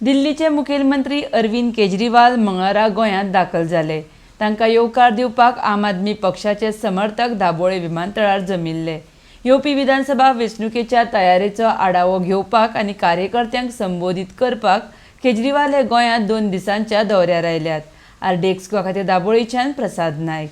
दिल्लीचे मुखेलमंत्री अरविंद केजरीवाल मंगळारा गोंयांत दाखल जाले। तांकां येवकार दिवपाक आम आदमी पक्षाचे समर्थक दाबोळे विमानतळार जमिल्ले। येवपी विधानसभा वेंचणुकेच्या तयारेचो आढावो घेवपाक आनी कार्यकर्त्यांक संबोधीत करपाक केजरीवाल हे गोंयांत 2 दिसांच्या दौऱ्यार आयल्यात। आरडी एक्सक्यू खातीर दाबोळेच्यान प्रसाद नायक।